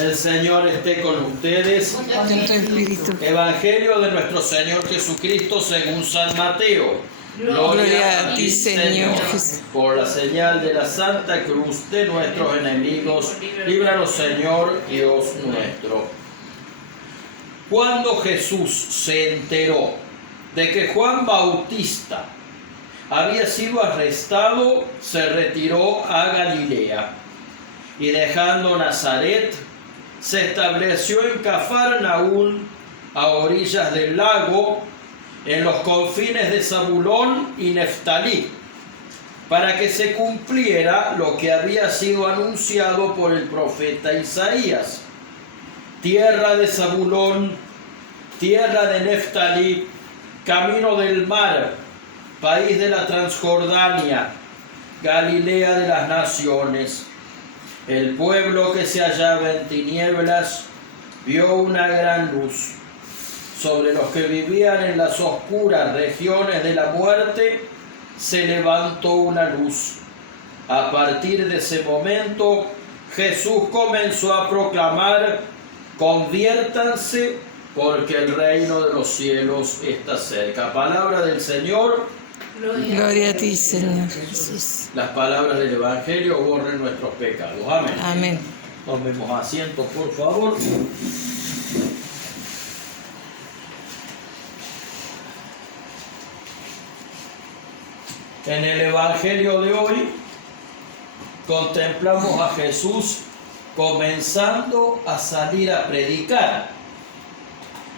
El Señor esté con ustedes. Con tu espíritu. Evangelio de nuestro Señor Jesucristo según San Mateo. Gloria a ti, Señor Jesús. Por la señal de la Santa Cruz de nuestros enemigos, líbranos, Señor Dios nuestro. Cuando Jesús se enteró de que Juan Bautista había sido arrestado, se retiró a Galilea y dejando Nazaret, se estableció en Cafarnaún, a orillas del lago, en los confines de Zabulón y Neftalí, para que se cumpliera lo que había sido anunciado por el profeta Isaías. Tierra de Zabulón, tierra de Neftalí, camino del mar, país de la Transjordania, Galilea de las naciones. El pueblo que se hallaba en tinieblas vio una gran luz. Sobre los que vivían en las oscuras regiones de la muerte se levantó una luz. A partir de ese momento, Jesús comenzó a proclamar: conviértanse, porque el reino de los cielos está cerca. Palabra del Señor. Gloria a ti, Señor Jesús. Las palabras del Evangelio borren nuestros pecados. Amén. Amén. Tomemos asiento, por favor. En el Evangelio de hoy contemplamos a Jesús comenzando a salir a predicar.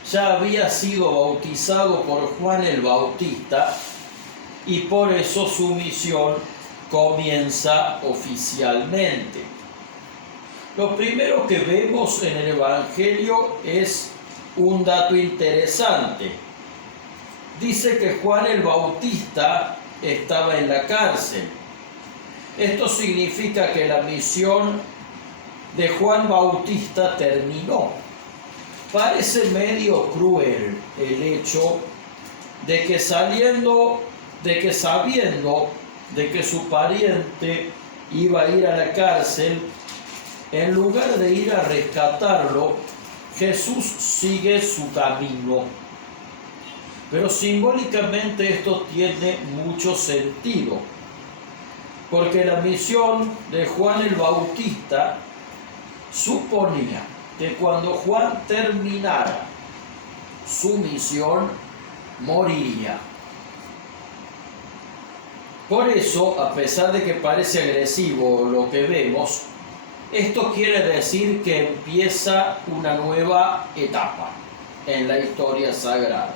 Ya había sido bautizado por Juan el Bautista y por eso su misión comienza oficialmente. Lo primero que vemos en el Evangelio es un dato interesante. Dice que Juan el Bautista estaba en la cárcel. Esto significa que la misión de Juan Bautista terminó. Parece medio cruel el hecho de que sabiendo de que su pariente iba a ir a la cárcel, en lugar de ir a rescatarlo, Jesús sigue su camino. Pero simbólicamente esto tiene mucho sentido, porque la misión de Juan el Bautista suponía que cuando Juan terminara su misión, moriría. Por eso, a pesar de que parece agresivo lo que vemos, esto quiere decir que empieza una nueva etapa en la historia sagrada.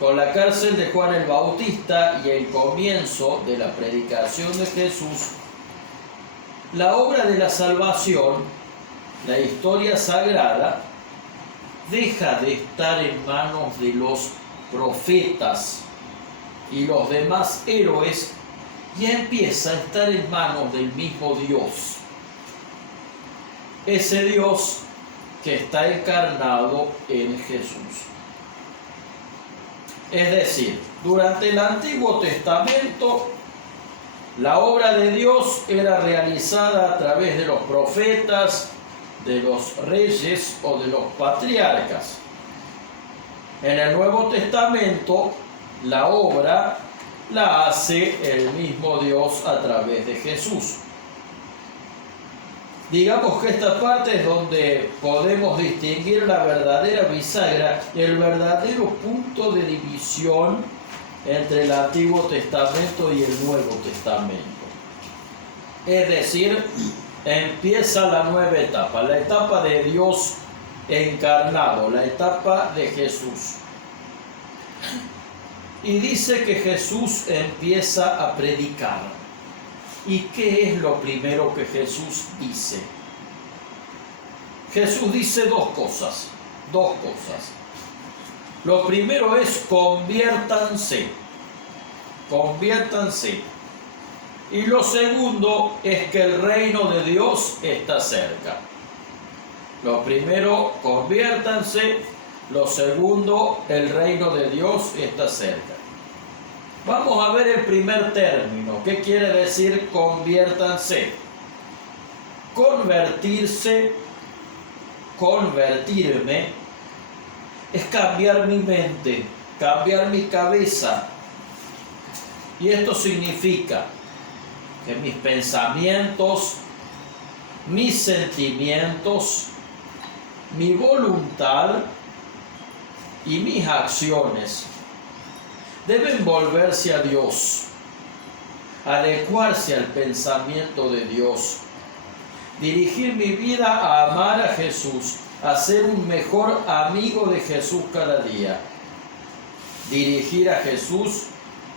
Con la cárcel de Juan el Bautista y el comienzo de la predicación de Jesús, la obra de la salvación, la historia sagrada, deja de estar en manos de los profetas y los demás héroes y empieza a estar en manos del mismo Dios. Ese Dios que está encarnado en Jesús. Es decir, durante el Antiguo Testamento, la obra de Dios era realizada a través de los profetas, de los reyes o de los patriarcas. En el Nuevo Testamento, la obra la hace el mismo Dios a través de Jesús. Digamos que esta parte es donde podemos distinguir la verdadera bisagra, el verdadero punto de división entre el Antiguo Testamento y el Nuevo Testamento. Es decir, empieza la nueva etapa, la etapa de Dios encarnado, la etapa de Jesús. Y dice que Jesús empieza a predicar. ¿Y qué es lo primero que Jesús dice? Jesús dice dos cosas. Lo primero es conviértanse. Y lo segundo es que el reino de Dios está cerca. Lo primero, conviértanse. Lo segundo, el reino de Dios está cerca. Vamos a ver el primer término. ¿Qué quiere decir conviértanse? Convertirse convertirme es cambiar mi mente, cambiar mi cabeza. Y esto significa que mis pensamientos, mis sentimientos, mi voluntad y mis acciones deben volverse a Dios, adecuarse al pensamiento de Dios, dirigir mi vida a amar a Jesús, a ser un mejor amigo de Jesús cada día, dirigir a Jesús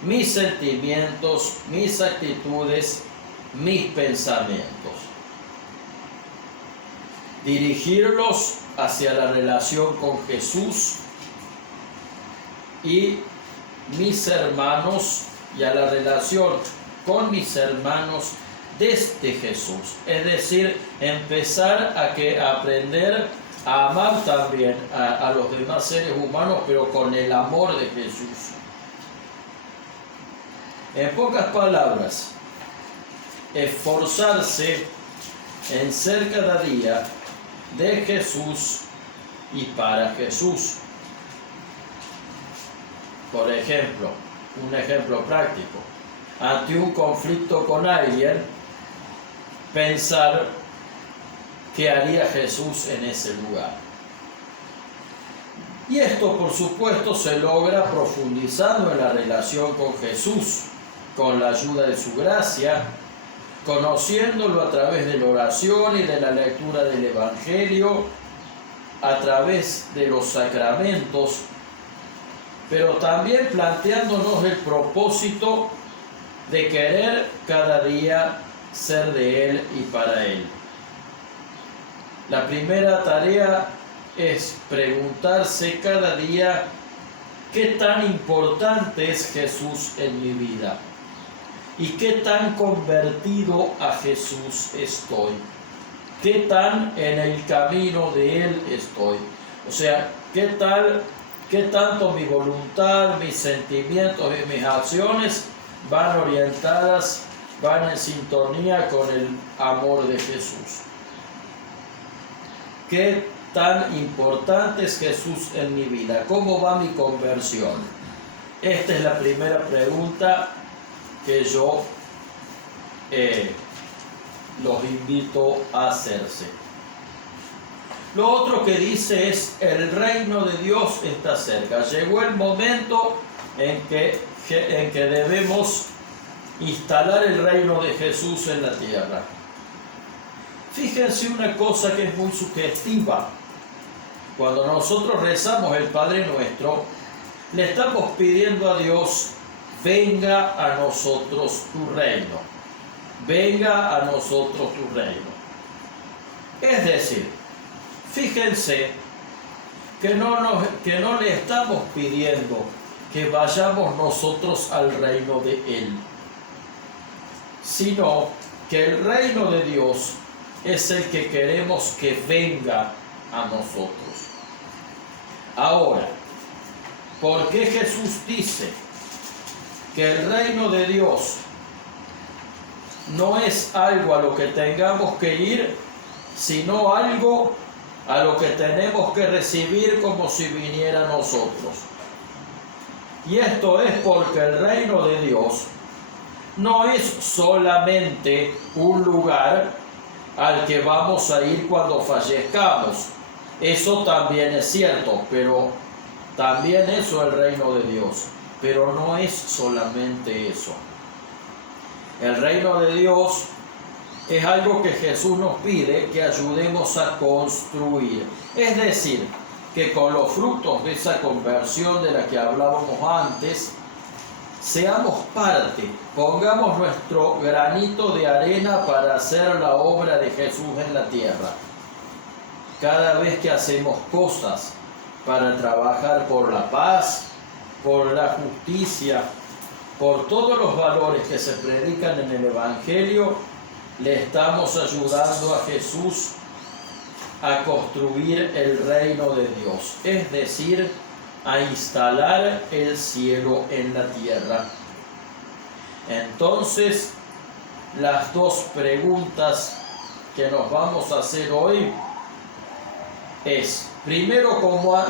mis sentimientos, mis actitudes, mis pensamientos. Dirigirlos hacia la relación con Jesús y mis hermanos y a la relación con mis hermanos desde Jesús. Es decir, empezar a aprender a amar también a los demás seres humanos, pero con el amor de Jesús. En pocas palabras, esforzarse en ser cada día de Jesús y para Jesús. Por ejemplo, un ejemplo práctico. Ante un conflicto con alguien, pensar qué haría Jesús en ese lugar. Y esto, por supuesto, se logra profundizando en la relación con Jesús, con la ayuda de su gracia, conociéndolo a través de la oración y de la lectura del Evangelio, a través de los sacramentos, pero también planteándonos el propósito de querer cada día ser de Él y para Él. La primera tarea es preguntarse cada día qué tan importante es Jesús en mi vida y qué tan convertido a Jesús estoy, qué tan en el camino de Él estoy. O sea, qué tanto mi voluntad, mis sentimientos y mis acciones van orientadas, van en sintonía con el amor de Jesús. ¿Qué tan importante es Jesús en mi vida? ¿Cómo va mi conversión? Esta es la primera pregunta que yo los invito a hacerse. Lo otro que dice es: el reino de Dios está cerca. Llegó el momento en que debemos instalar el reino de Jesús en la tierra. Fíjense una cosa que es muy sugestiva. Cuando nosotros rezamos el Padre Nuestro, le estamos pidiendo a Dios: venga a nosotros tu reino. Venga a nosotros tu reino. Es decir, fíjense que no le estamos pidiendo que vayamos nosotros al reino de Él, sino que el reino de Dios es el que queremos que venga a nosotros. Ahora, ¿por qué Jesús dice que el reino de Dios no es algo a lo que tengamos que ir, sino algo a lo que tenemos que recibir como si viniera a nosotros? Y esto es porque el reino de Dios no es solamente un lugar al que vamos a ir cuando fallezcamos. Eso también es cierto, pero también eso es el reino de Dios. Pero no es solamente eso. El reino de Dios es algo que Jesús nos pide que ayudemos a construir. Es decir, que con los frutos de esa conversión de la que hablábamos antes, seamos parte, pongamos nuestro granito de arena para hacer la obra de Jesús en la tierra. Cada vez que hacemos cosas para trabajar por la paz, por la justicia, por todos los valores que se predican en el Evangelio, le estamos ayudando a Jesús a construir el reino de Dios, es decir, a instalar el cielo en la tierra. Entonces, las dos preguntas que nos vamos a hacer hoy es, primero,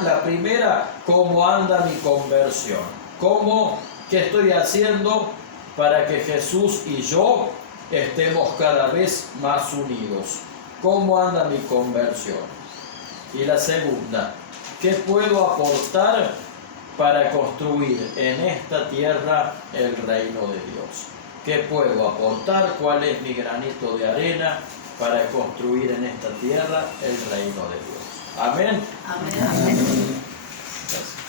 la primera, cómo anda mi conversión. ¿Qué estoy haciendo para que Jesús y yo estemos cada vez más unidos? ¿Cómo anda mi conversión? Y la segunda, ¿qué puedo aportar para construir en esta tierra el reino de Dios? ¿Qué puedo aportar? ¿Cuál es mi granito de arena para construir en esta tierra el reino de Dios? Amén. Amén. Gracias.